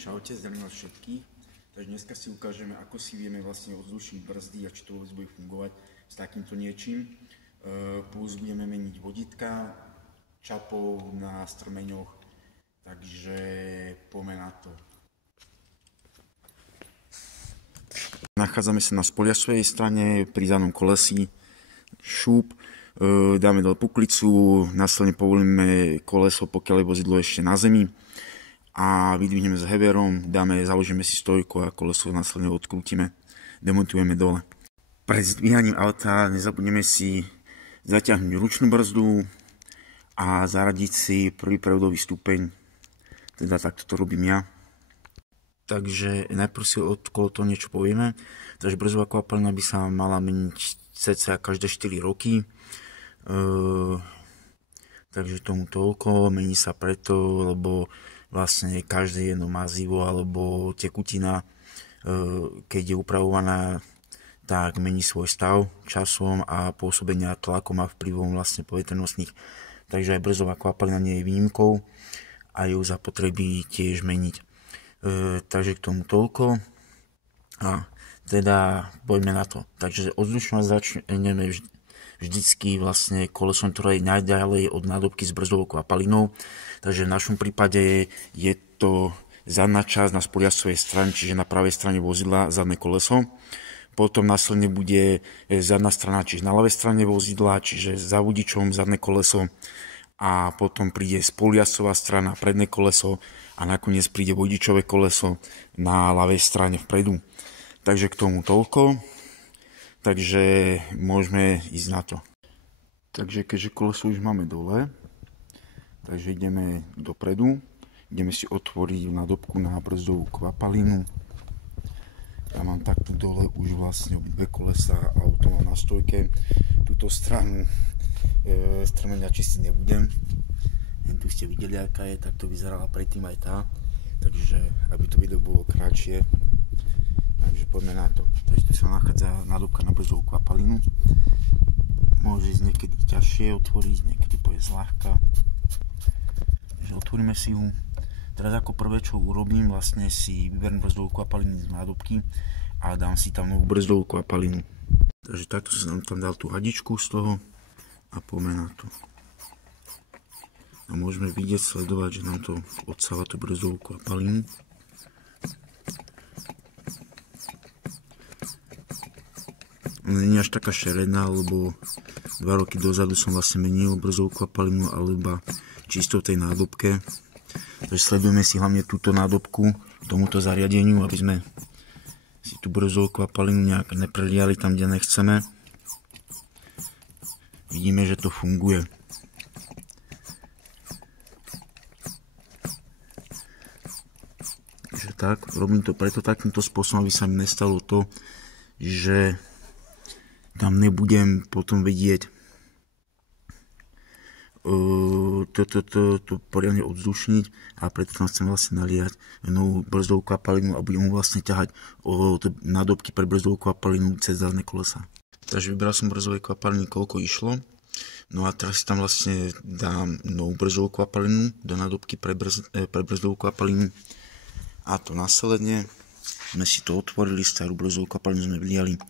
Čaute, zdravím vás všetkých. Takže dneska si ukážeme, ako si vieme vlastne odzdušniť brzdy a či to vôbec bude fungovať s takýmto niečím. Plus budeme meniť vodítka čapov na strmeňoch, takže poďme na to. Nachádzame sa na spoliačovej strane pri zadnom kolesi, šúp, dáme dole puklicu, následne povolíme koleso, pokiaľ je vozidlo ešte na zemi a vydvihneme s heverom, založíme si stojku a koleso následne odkrútime, demontujeme dole. Pred zdvíhaním auta nezabudneme si zaťahnuť ručnú brzdu a zaradiť si prvý prevodový stupeň, teda takto to robím ja. Takže najprv si okolo toho niečo povieme. Takže brzdová kvapalina by sa mala meniť cca každé 4 roky. Takže tomu toľko, mení sa preto, lebo vlastne každé jedno mazivo alebo tekutina, keď je upravovaná, tak mení svoj stav časom a pôsobenia tlakom a vplyvom vlastne poveternostných. Takže aj brzdová kvapalina nie je výnimkou a ju zapotrebí tiež meniť. Takže k tomu toľko a teda poďme na to. Takže odzdušňovať začneme vždycky vlastne kolesom, ktoré je najďalej od nádobky s brzdovou kvapalinou. Takže v našom prípade je to zadná časť na spoliačovej strane, čiže na pravej strane vozidla zadné koleso. Potom následne bude zadná strana, čiže na ľavej strane vozidla, čiže za vodičom zadné koleso. A potom príde spoliačová strana, predné koleso a nakoniec príde vodičové koleso na ľavej strane vpredu. Takže k tomu toľko. Takže môžeme ísť na to. Takže keďže koleso už máme dole, takže ideme dopredu. Ideme si otvoriť nádobku na brzdovú kvapalinu. Ja mám takto dole už vlastne dve kolesa a auto mám na stojke. Túto stranu strmeňa čistiť nebudem. Tu ste videli, aká je, tak to vyzerala predtým aj tá. Takže aby to video bolo kratšie, takže poďme na to. Takže tu sa nachádza nádobka na brzdovú kvapalinu. Môže ísť niekedy ťažšie otvoriť, niekedy pôjde zľahka. Takže otvoríme si ju. Teraz ako prvé, čo urobím, vlastne si vyberiem brzdovú kvapalinu z nádobky a dám si tam novú brzdovú kvapalinu. Takže takto som tam dal tú hadičku z toho a poďme na to. A môžeme vidieť, sledovať, že nám to odsáva tú brzdovú kvapalinu. Ona nie je až taká šeredná, lebo 2 roky dozadu som vlastne menil brzdovú kvapalinu, alebo čisto v tej nádobke. Takže sledujeme si hlavne túto nádobku k tomuto zariadeniu, aby sme si tú brzdovú kvapalinu nejak nepreliali tam, kde nechceme. Vidíme, že to funguje. Takže tak, robím to preto takýmto spôsobom, aby sa mi nestalo to, že tam nebudem potom vedieť to poriadne odzdušniť a preto tam chcem vlastne naliať novú brzdovú kvapalinu a budem vlastne ťahať od nádobky pre brzdovú kvapalinu cez zadné kolesa. Takže vybral som brzdovej kvapaliny, koľko išlo. No a teraz si tam vlastne dám novú brzdovú kvapalinu do nádobky pre brzdovú kvapalinu. A to následne sme si to otvorili, starú brzdovú kvapalinu sme vyliali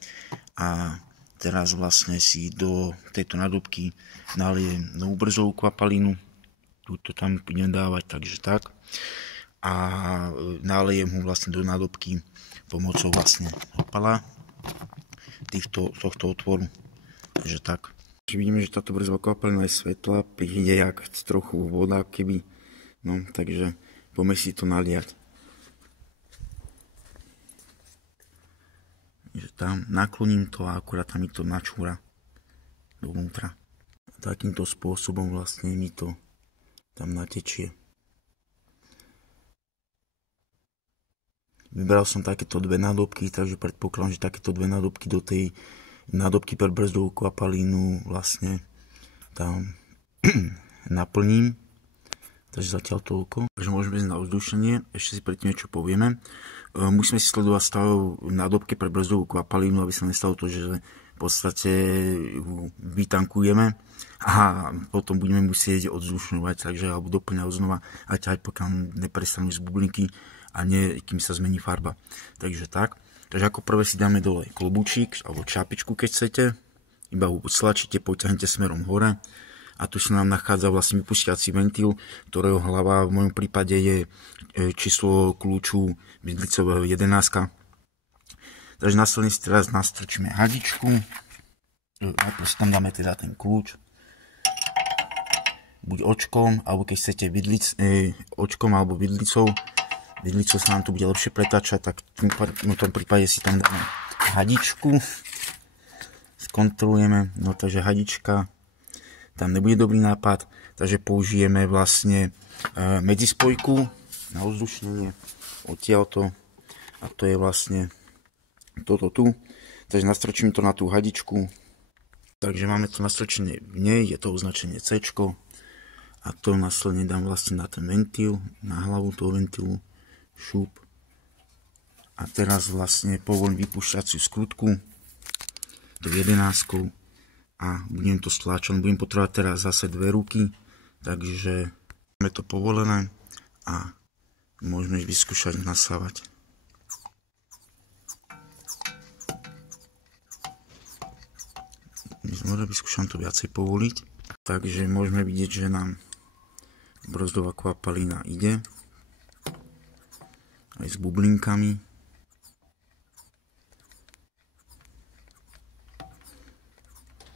a teraz vlastne si do tejto nádobky naliem novú brzdovú kvapalinu. Tuto tam budem dávať, takže tak. A nalejem ho vlastne do nádobky pomocou vlastne opala tohto otvoru. Takže tak. Vidíme, že táto brzdová kvapalina je svetlá, príde jak trochu voda, keby. No, takže poďme si to naliať. Takže tam nakloním to a akurát tam mi to načúra dovnútra. A takýmto spôsobom vlastne mi to tam natečie. Vybral som takéto dve nádobky, takže predpokladám, že takéto dve nádobky do tej nádobky pre brzdovú kvapalinu vlastne tam naplním. Takže zatiaľ toľko. Takže môžeme ísť na ovzdušenie. Ešte si predtým niečo povieme. Musíme si sledovať stav nádobky pre brzdovú kvapalinu, aby sa nestalo to, že v podstate ju vytankujeme a potom budeme musieť odzdušňovať, takže alebo doplňať znova a ťahať, pokiaľ neprestanú z bublinky a nie kým sa zmení farba. Takže tak. Takže ako prvé si dáme dole klobúčik alebo čapičku, keď chcete. Iba ho stlačíte, potiahnete smerom hore. A tu sa nám nachádza vlastne vypúšťací ventil, ktorého hlava v mojom prípade je číslo kľúču vidlicového 11. Takže následne si teraz nastrčíme hadičku. Najprv si tam dáme teda ten kľúč. Buď očkom, alebo keď chcete očkom alebo vidlicou. Vidlicou sa nám tu bude lepšie pretáčať, tak v tom prípade si tam dáme hadičku. Skontrolujeme, no takže hadička tam nebude dobrý nápad, takže použijeme vlastne medzispojku na ovzdušnenie odtiaľto a to je vlastne toto tu. Takže nastrčím to na tú hadičku, takže máme to nastrčenie v nej, je to označenie C a to následne dám vlastne na ten ventil, na hlavu toho ventilu, šup a teraz vlastne povolím vypúšťaciu skrutku do 11 a budem to stláčať, budem potrebovať teraz zase 2 ruky, takže máme to povolené a môžeme vyskúšať nasávať. Vyskúšam to viacej povoliť, takže môžeme vidieť, že nám brzdová kvapalina ide aj s bublinkami.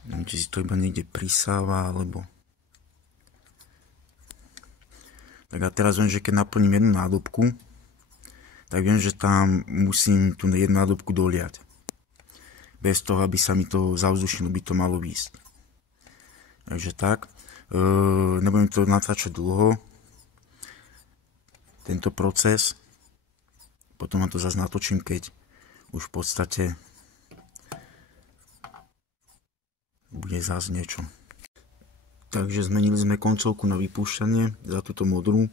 Neviem, či si to iba niekde prisáva, alebo... Tak a teraz viem, že keď naplním jednu nádobku, tak viem, že tam musím tú jednu nádobku doliať. Bez toho, aby sa mi to zavzdušnilo, by to malo výjsť. Takže tak. Nebudem to natáčať dlho. Tento proces. Potom vám to zase natočím, keď už v podstate bude zás niečo. Takže zmenili sme koncovku na vypúšťanie za túto modrú,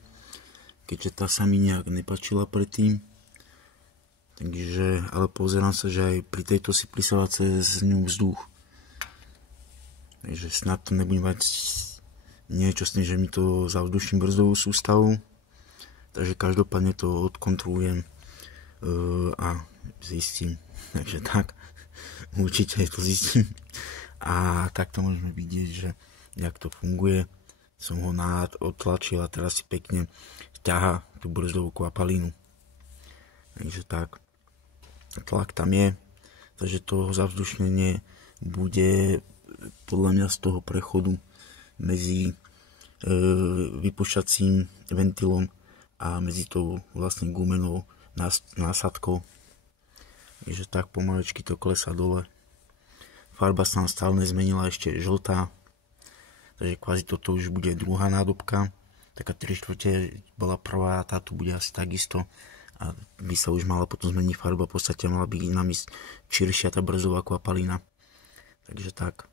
keďže tá sa mi nejak nepáčila predtým. Takže, ale pozerám sa, že aj pri tejto si prisáva cez ňu vzduch. Takže snad to nebude mať niečo s tým, že mi to zavzduším brzdovú sústavu. Takže každopádne to odkontrolujem a zistím. Takže tak, určite to zistím. A takto môžeme vidieť, že jak to funguje. Som ho odtlačil a teraz si pekne ťahá tú brzdovú kvapalinu. Takže tak. Tlak tam je. Takže to zavzdušnenie bude podľa mňa z toho prechodu medzi vypúšťacím ventilom a medzi tou vlastne gumenou násadkou. Takže tak pomalečky to klesá dole. Farba sa nám stále nezmenila, ešte je žltá. Takže kvázi toto už bude druhá nádobka. Taká 3/4 bola prvá, tá tu bude asi takisto. A by sa už mala potom zmeniť farba, v podstate mala byť nám ísť širšia tá brzdová kvapalina. Takže tak.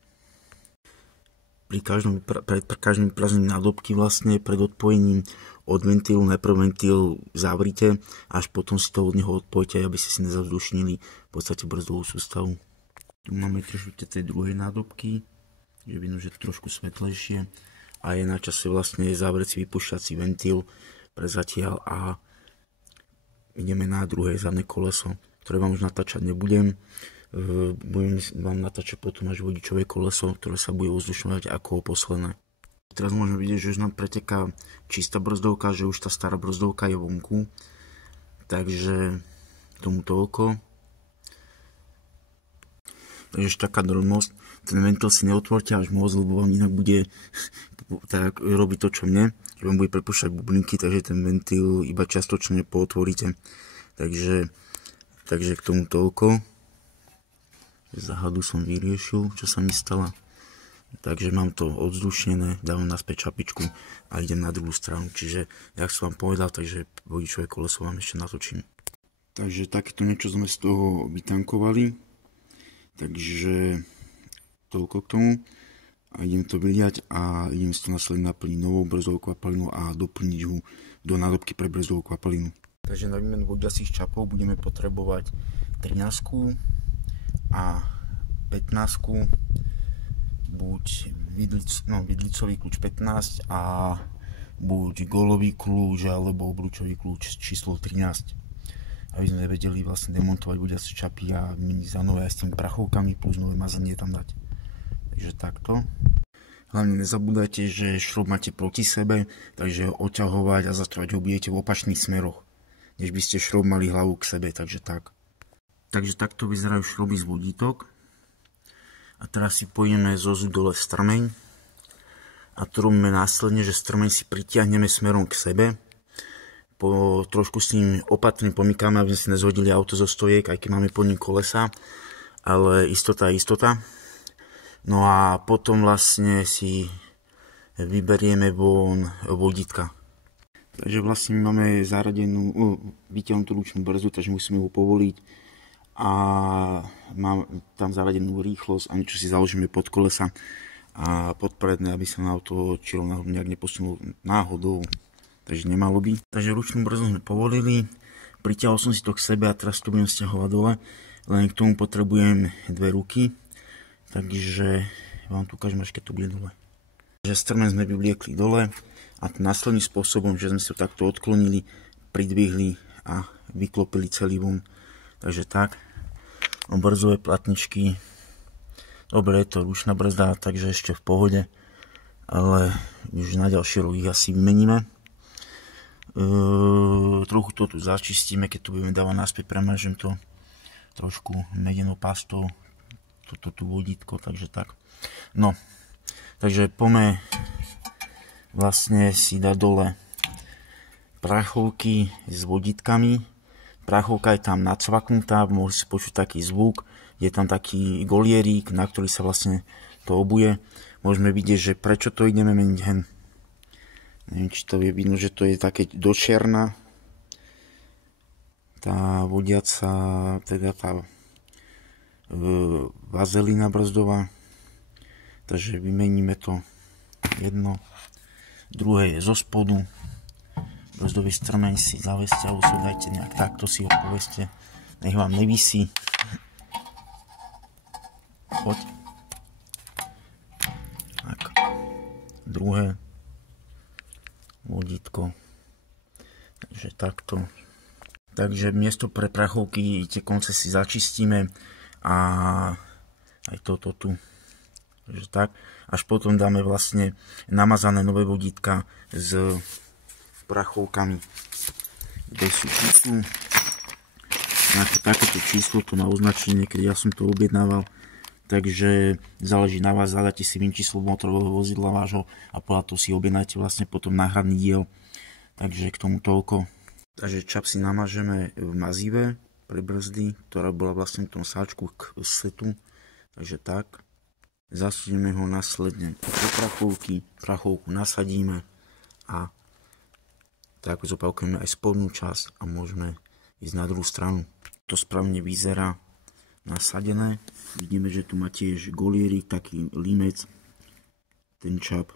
Pri každým prázdnym nádobky vlastne pred odpojením od ventilu, najprv ventil zavrite, až potom si to od neho odpojte, aby ste si nezavzdušnili v podstate brzdovú sústavu. Tu máme trošku tej druhej nádobky, že vidno, že to trošku svetlejšie a je na čase vlastne zavrieť si vypúšťací ventil pre zatiaľ a ideme na druhé zadné koleso, ktoré vám už natáčať nebudem. Budem vám natáčať potom až vodičové koleso, ktoré sa bude ovzdušňovať ako posledné. Teraz môžeme vidieť, že už nám preteká čistá brzdovka, že už tá stará brzdovka je vonku, takže tomu toľko. Takže ešte taká drobnosť, ten ventil si neotvorte až moc, lebo vám inak bude tak robiť to, čo mne, že vám bude prepúšťať bublinky, takže ten ventil iba čiastočne pootvoríte. Takže k tomu toľko. Záhadu som vyriešil, čo sa mi stala. Takže mám to odzdušnené, dávam naspäť čapičku a idem na druhú stranu. Čiže, jak som vám povedal, takže vodičové koleso vám ešte natočím. Takže takéto niečo sme z toho vytankovali. Takže toľko k tomu. A idem to vyliať a idem si to následne naplniť novou brzdovou kvapalinu a doplniť ho do nádobky pre brzdovú kvapalinu. Takže na výmenu vodiacich čapov budeme potrebovať 13 a 15, buď vidlicový kľúč 15 a buď gólový kľúč alebo obručový kľúč číslo 13. Aby sme vedeli vlastne demontovať bodiace čapy a vymeniť za nové aj s tými prachovkami plus nové mazanie tam dať. Takže takto. Hlavne nezabúdajte, že šroub máte proti sebe, takže ho odťahovať a zaťahovať ho budete v opačných smeroch, než by ste šroub mali hlavu k sebe, takže tak. Takže takto vyzerajú šrouby z vodítok. A teraz si pôjdeme zozu dole strmeň. A to robíme následne, že strmeň si pritiahneme smerom k sebe. Trošku s ním opatrne pomykáme, aby sme si nezhodili auto zo stojiek, aj keď máme pod ním kolesa. Ale istota je istota. No a potom vlastne si vyberieme von vodítka. Takže vlastne my máme zaradenú, vytiahnutú ručnú brzdu, takže musíme ho povoliť. A mám tam zaradenú rýchlosť a niečo si založíme pod kolesa a podpredné, aby sa na auto čilo nejak neposunulo náhodou. Takže nemalo by. Takže ručnú brzdu sme povolili. Pritiahol som si to k sebe a teraz to budem stiahovať dole. Len k tomu potrebujem dve ruky. Takže vám tu ukážem, až keď to bude dole. Takže strmen sme vyvliekli dole a následným spôsobom, že sme si to takto odklonili, pridvihli a vyklopili celý von. Takže tak. Brzdové platničky. Dobre, je to ručná brzda, takže ešte v pohode. Ale už na ďalší rok ich asi vymeníme. Trochu to tu začistíme, keď to budeme dávať naspäť, premažem to trošku medenou pastou. Toto tu vodítko, takže tak. No, takže poďme vlastne si dať dole prachovky s vodítkami. Prachovka je tam nacvaknutá, môžete si počuť taký zvuk. Je tam taký golierík, na ktorý sa vlastne to obuje. Môžeme vidieť, že prečo to ideme meniť hen. Neviem, či to je vidno, že to je také do černa. Tá vodiaca, teda tá vazelína brzdová, takže vymeníme to jedno. Druhé je zo spodu. Brzdový strmeň si zaveste alebo si dajte nejak takto, si ho poveste, nech vám nevisí. Poď. Tak. Druhé vodítko, takže takto. Takže miesto pre prachovky tie konce si začistíme a aj toto tu. Takže tak. Až potom dáme vlastne namazané nové vodítka s prachovkami. Kde sú číslu. Takéto číslo to má označenie, keď ja som to objednával. Takže záleží na vás, zadáte si VIN číslo motorového vozidla vášho a podľa toho si objednáte vlastne potom náhradný diel. Takže k tomu toľko. Takže čap si namažeme v mazíve pre brzdy, ktorá bola vlastne v tom sáčku k setu. Takže tak. Zasunieme ho následne do prachovky, prachovku nasadíme a tak zopakujeme aj spodnú časť a môžeme ísť na druhú stranu. To správne vyzerá nasadené. Vidíme, že tu má tiež golierik, taký límec, ten čap.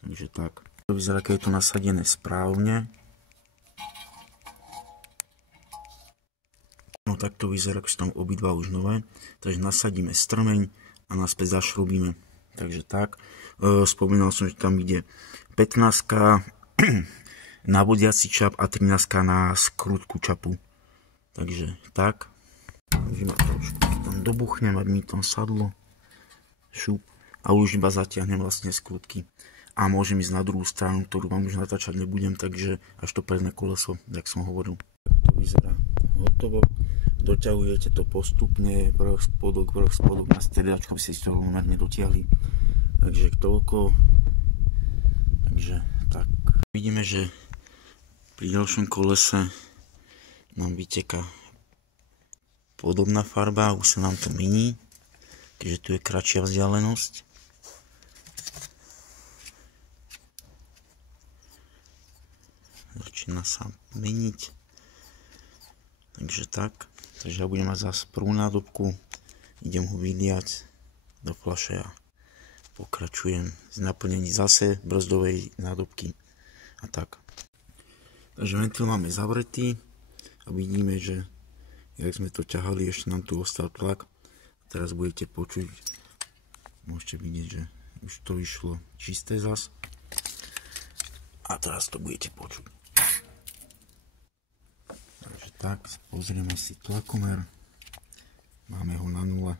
Takže tak. To vyzerá, keď je to nasadené správne. No tak to vyzerá, keď sú tam obidva už nové. Takže nasadíme strmeň a naspäť zašrobíme. Takže tak. Spomínal som, že tam ide 15 na vodiaci čap a 13 na skrutku čapu. Takže tak. Takže trošku tam dobuchnem, ať mi tam sadlo. Šup. A už iba zatiahnem vlastne skrutky. A môžem ísť na druhú stranu, ktorú vám už natáčať nebudem, takže až to predné koleso, jak som hovoril. Tak to vyzerá hotovo. Doťahujete to postupne, vrch spodok, na striedačku, aby ste si to rovnomerne dotiahli. Takže toľko. Takže tak. Vidíme, že pri ďalšom kolese nám vyteká podobná farba, už sa nám to mení, keďže tu je kratšia vzdialenosť. Začína sa meniť. Takže tak. Takže ja budem mať zase prvú nádobku. Idem ho vyliať do fľaše a pokračujem s naplnením zase brzdovej nádobky. A tak. Takže ventil máme zavretý a vidíme, že jak sme to ťahali, ešte nám tu ostal tlak. A teraz budete počuť, môžete vidieť, že už to vyšlo čisté zas. A teraz to budete počuť. Takže tak, pozrieme si tlakomer. Máme ho na 0.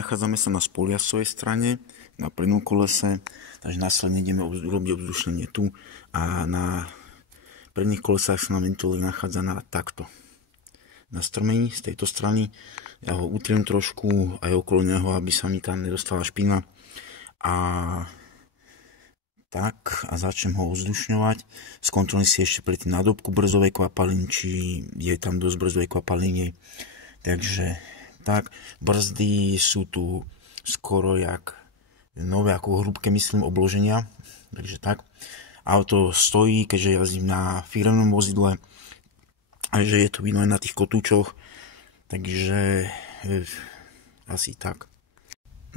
Nachádzame sa na spoliasovej strane, na prednom kolese, takže následne ideme robiť ovzdušnenie tu a na predných kolesách sa nám ventolík nachádza takto. Na strmení z tejto strany. Ja ho utriem trošku aj okolo neho, aby sa mi tam nedostala špina. A tak, a začnem ho ovzdušňovať. Skontrolujem si ešte predtým nádobku brzovej kvapaliny, či je tam dosť brzovej kvapaliny. Takže tak, brzdy sú tu skoro jak nové, ako hrubké, myslím, obloženia. Takže tak. Auto stojí, keďže jazdím na firemnom vozidle, a že je to vidno aj na tých kotúčoch. Takže asi tak.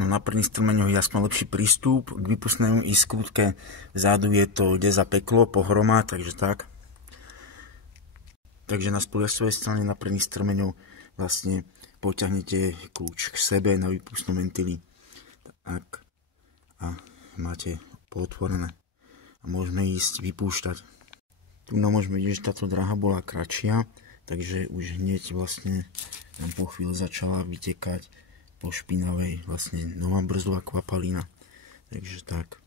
No na prvných strmeňoch je aspoň lepší prístup k výpustnému iskrutke. Vzadu je to ide za peklo, pohroma, takže tak. Takže na spoliasovej strane na prvných strmeňoch vlastne poťahnete kľúč k sebe na výpustnom ventili. Tak. A máte pootvorené. A môžeme ísť vypúšťať. Tu nám môžeme vidieť, že táto dráha bola kratšia, takže už hneď vlastne nám po chvíli začala vytekať po špinavej vlastne nová brzdová kvapalina. Takže tak.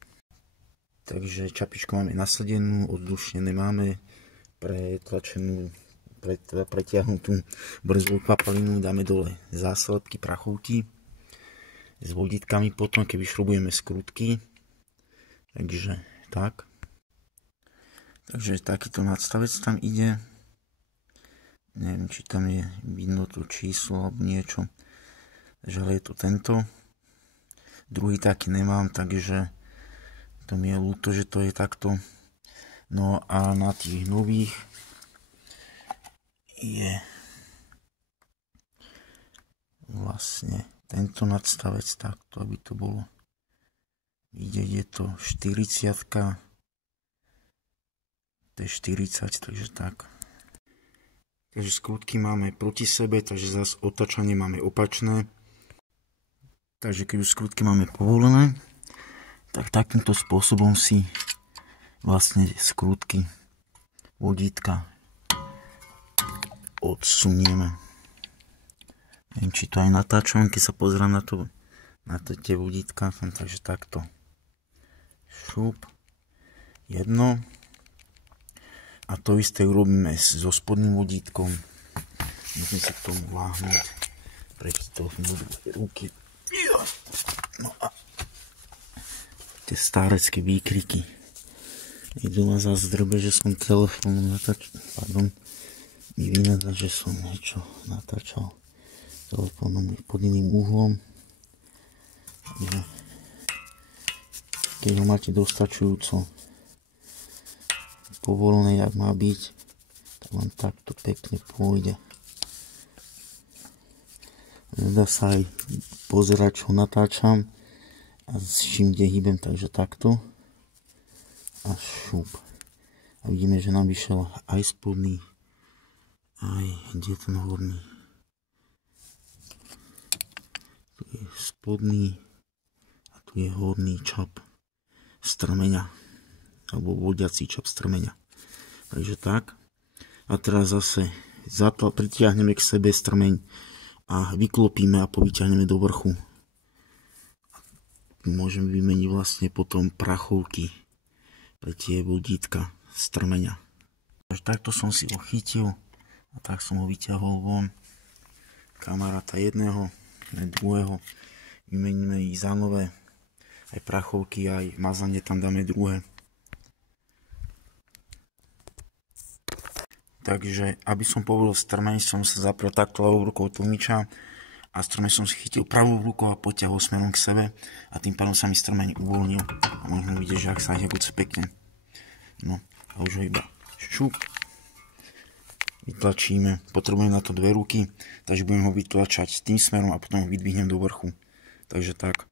Takže čapičku máme nasadenú, oddušnené máme pretlačenú, pretiahnutú brzdovú kvapalinu, dáme dole záslepky, prachovky s vodítkami potom, keď vyšrobujeme skrutky. Takže tak. Takže takýto nadstavec tam ide. Neviem, či tam je vidno to číslo alebo niečo. Takže ale je to tento. Druhý taký nemám, takže to mi je ľúto, že to je takto. No a na tých nových je vlastne tento nadstavec takto, aby to bolo. Je to 40. To je 40, takže tak. Takže skrutky máme proti sebe, takže zase otáčanie máme opačné. Takže keď už skrutky máme povolené, tak takýmto spôsobom si vlastne skrutky vodítka odsunieme. Neviem, či to aj natáčam, keď sa pozerám na tie vodítka, takže takto. Šup. Jedno. A to isté urobíme so spodným vodítkom. Musím sa k tomu láhnuť. Prechytol som do ruky. No a tie starecké výkriky. Idú ma zase drbe, že som telefónom natáčal. Pardon. Mi vynadá, že som niečo natáčal telefónom pod iným uhlom. Takže keď ho máte dostačujúco povolené, jak má byť, tak vám takto pekne pôjde. Nedá sa aj pozerať, čo natáčam a s čím kde hýbem, takže takto a šup. A vidíme, že nám vyšiel aj spodný, aj kde je ten horný. Tu je spodný a tu je horný čap strmeňa, alebo vodiací čap strmeňa. Takže tak. A teraz zase pritiahneme k sebe strmeň a vyklopíme a povyťahneme do vrchu. Môžeme vymeniť vlastne potom prachovky pre tie vodítka strmeňa. Takže takto som si ho chytil a tak som ho vyťahol von. Kamaráta jedného, aj druhého. Vymeníme ich za nové. Aj prachovky, aj mazanie tam dáme druhé. Takže, aby som povolil strmeň, som sa zaprel takto ľavou rukou tlmiča a strmeň som si chytil pravou rukou a potiahol smerom k sebe a tým pádom sa mi strmeň uvoľnil a môžeme vidieť, že ak sa hýbúce pekne. No a už ho iba šup. Vytlačíme, potrebujeme na to dve ruky, takže budem ho vytlačať tým smerom a potom ho vydvihnem do vrchu. Takže tak.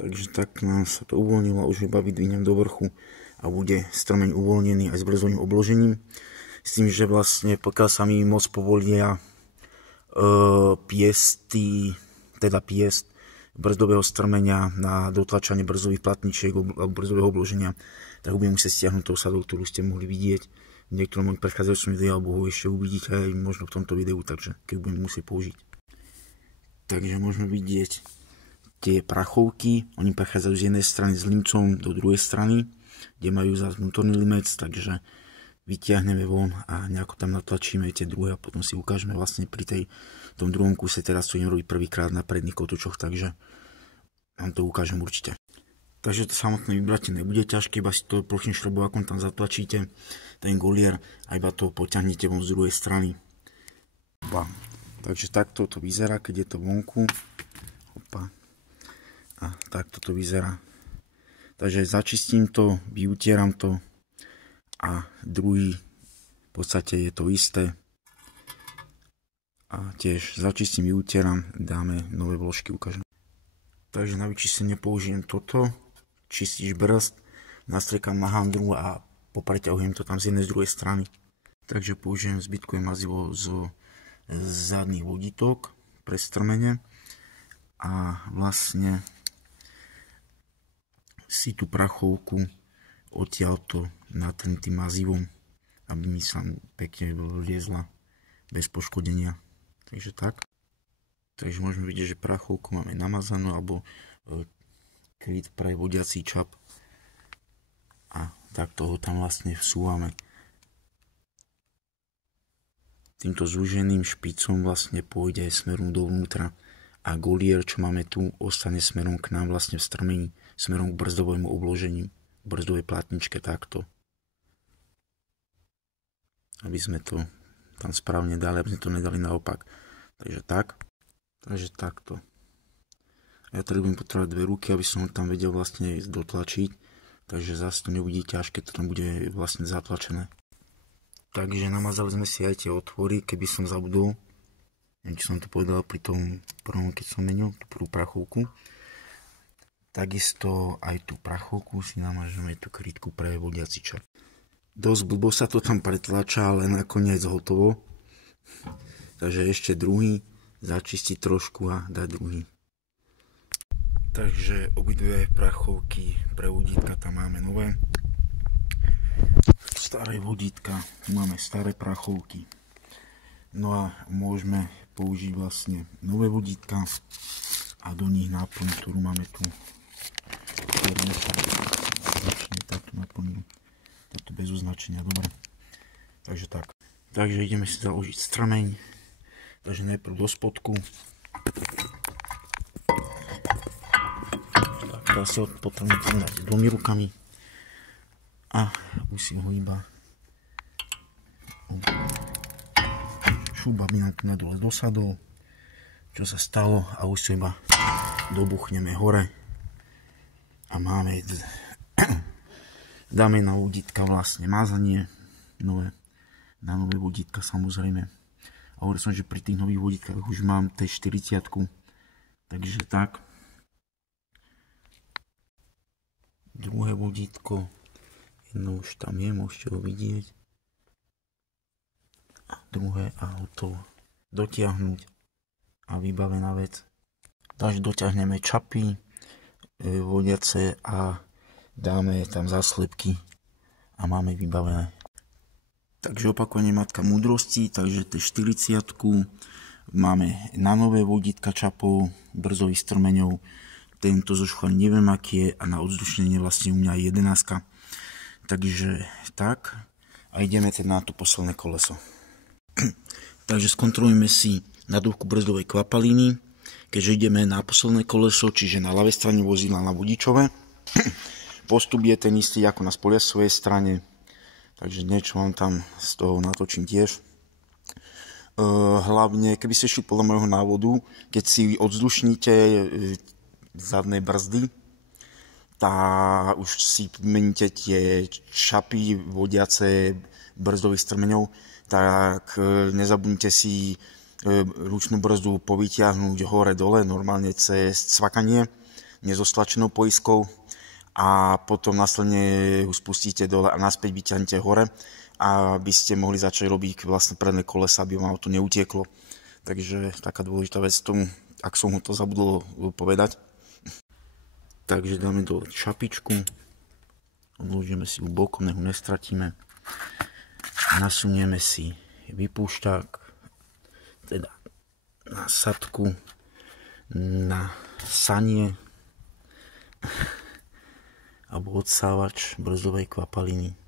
Takže tak nám sa to uvoľnilo a už ho iba vydvihnem do vrchu a bude strmeň uvoľnený aj s brzdovým obložením. S tým, že vlastne pokiaľ sa mi moc povolia piesty, teda piest, brzdového strmenia na dotlačanie brzdových platničiek alebo brzdového obloženia, tak budem musieť stiahnuť tú sadol, ktorú ste mohli vidieť v niektorom predchádzajúcom videu, alebo ho ešte uvidíte aj možno v tomto videu, takže keď budem musieť použiť. Takže môžeme vidieť tie prachovky, oni prechádzajú z jednej strany s limcom do druhej strany, kde majú zás vnútorný limec, takže vyťahneme von a nejako tam natlačíme tie druhé a potom si ukážeme vlastne pri tom druhom kuse, teraz to idem robiť prvýkrát na predných kotúčoch, takže vám to ukážem určite. Takže to samotné vybratie nebude ťažké, iba si to plošným šrobovákom tam zatlačíte, ten golier a iba to poťahnete von z druhej strany. Opa. Takže takto to vyzerá, keď je to vonku. Opa. A takto to vyzerá. Takže začistím to, vyutieram to a druhý v podstate je to isté. A tiež začistím, vyutieram, dáme nové vložky, ukážem. Takže na vyčistenie použijem toto, čistič brzd, nastriekam na handru a popreťahujem to tam z jednej z druhej strany. Takže použijem zbytkové mazivo z zadných vodítok pre strmenie a vlastne si tú prachovku odtiaľto natriem tým mazivom, aby mi sa pekne vliezla bez poškodenia. Takže tak. Takže môžeme vidieť, že prachovku máme namazanú alebo kryt pre vodiací čap a takto ho tam vlastne vsúvame. Týmto zúženým špicom vlastne pôjde smerom dovnútra a golier, čo máme tu, ostane smerom k nám vlastne v strmení, smerom k brzdovému obloženiu, brzdovej platničke takto. Aby sme to tam správne dali, aby sme to nedali naopak. Takže tak. Takže takto. Ja tady budem potrebovať dve ruky, aby som ho tam vedel vlastne dotlačiť. Takže zase to nebude ťažké, to tam bude vlastne zatlačené. Takže namazali sme si aj tie otvory, keby som zabudol. Neviem, či som to povedal pri tom prvom, keď som menil tú prvú prachovku. Takisto aj tú prachovku si namažeme tú krytku pre vodiaci čap. Dosť blbo sa to tam pretlačá, ale nakoniec hotovo. Takže ešte druhý, začistiť trošku a dať druhý. Takže obidve prachovky pre vodítka tam máme nové. Staré vodítka, tu máme staré prachovky. No a môžeme použiť vlastne nové vodítka a do nich náplň, ktorú máme tu. Začne takto naplnil. Takto bez označenia, dobre. Takže tak. Takže ideme si založiť strmeň. Takže najprv do spodku. Tak, dá sa potrebujeme trhnať dvomi rukami. A musím ho iba šúbami na dole dosadol. Čo sa stalo a už sa iba dobuchneme hore. A máme dáme na vodítka vlastne mazanie nové, na nové vodítka samozrejme. A hovoril som, že pri tých nových vodítkach už mám T40, takže tak. Druhé vodítko, jedno už tam je, môžete ho vidieť. A druhé a hotovo. Dotiahnuť a vybavená vec. Takže dotiahneme čapy vodiace a dáme tam zaslepky a máme vybavené. Takže opakovanie matka múdrosti, takže T40 máme na nové vodítka čapov, brzdových strmeňov. Tento zošuchaný neviem aký je a na odzdušnenie vlastne u mňa je 11. Takže tak a ideme teda na to posledné koleso. Takže skontrolujeme si naduvku brzdovej kvapaliny, keďže ideme na posledné koleso, čiže na ľavej strane vozidla na vodičové. Postup je ten istý ako na spoliasovej strane, takže niečo vám tam z toho natočím tiež. Hlavne, keby ste šli podľa môjho návodu, keď si odzdušníte zadné brzdy, tak už si meníte tie čapy vodiace brzdových strmeňov, tak nezabudnite si ručnú brzdu povytiahnuť hore-dole, normálne cez cvakanie, nezostlačenou poiskou a potom následne ju spustíte dole a naspäť vyťahnete hore, aby ste mohli začať robiť vlastne predné kolesa, aby vám to neutieklo. Takže taká dôležitá vec tomu. ak som ho to zabudol povedať. Takže dáme dole čapičku, odložíme si ju bokom, nech ho nestratíme. Nasunieme si vypúšťák, teda nasadku na sanie alebo odsávač brzdovej kvapaliny.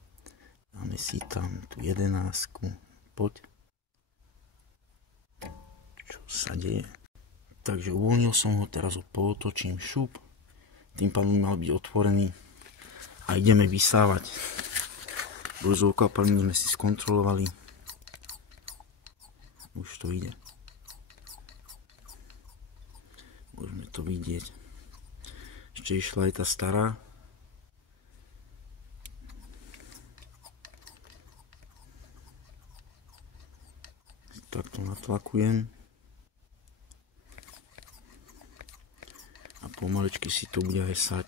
Dáme si tam tú 11. Poď. Čo sa deje? Takže uvoľnil som ho, teraz ho pootočím, šup. Tým pádom mal byť otvorený. A ideme vysávať. Brzdovú kvapalinu sme si skontrolovali. Už to ide. Môžeme to vidieť. Ešte išla aj tá stará. Takto natlakujem. A pomaličky si to bude aj sať.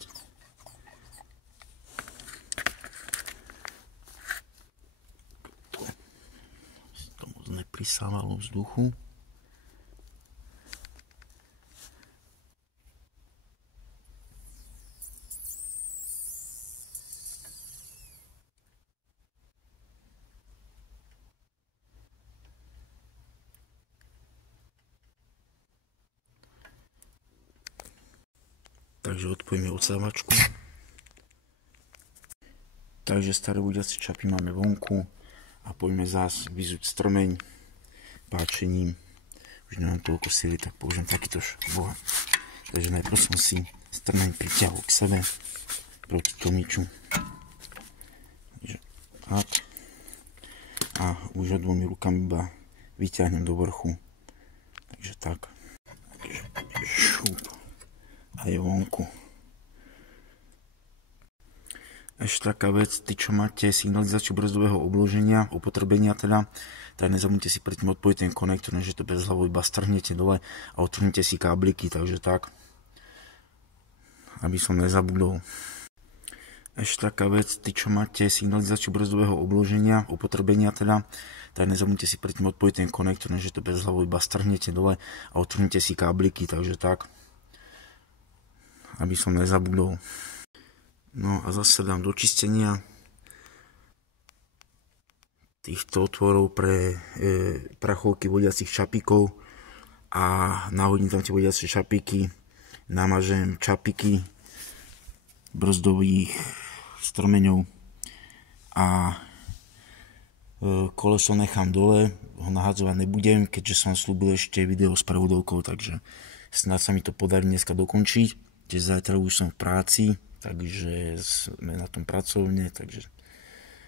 To moc neprisávalo vzduchu. Takže odpojíme odsávačku. Takže staré udiace čapy máme vonku a poďme zás vyzuť strmeň páčením. Už nemám toľko síly, tak použijem takýto šboha. Takže najprv som si strmeň priťahol k sebe proti tlmiču. Takže tak. A už dvomi rukami iba vyťahnem do vrchu. Takže tak. Takže šup. A je vonku. Ešte taká vec, tí čo máte signalizáciu brzdového obloženia, upotrebenia teda, tak nezabudnite si predtým odpojiť ten konektor, že to bez hlavu iba strhnete dole a otrhnete si kábliky, takže tak, aby som nezabudol. Ešte taká vec, tí čo máte signalizáciu brzdového obloženia, upotrebenia teda, tak nezabudnite si predtým odpojiť ten konektor, že to bez hlavu iba strhnete dole a otrhnete si kábliky, takže tak, aby som nezabudol. No a zase dám do čistenia týchto otvorov pre prachovky vodiacich čapíkov a nahodím tam tie vodiace čapíky, namažem čapíky brzdových strmeňov a koleso nechám dole, ho nahadzovať nebudem, keďže som slúbil ešte video s prevodovkou, takže snad sa mi to podarí dneska dokončiť. Zajtra už som v práci, takže sme na tom pracovne, takže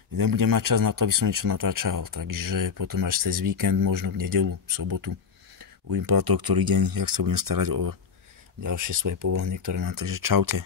nebudem mať čas na to, aby som niečo natáčal, takže potom až cez víkend, možno v nedeľu, v sobotu. Uvidím podľa toho, ktorý deň, jak sa budem starať o ďalšie svoje povolenie, ktoré mám, takže čaute.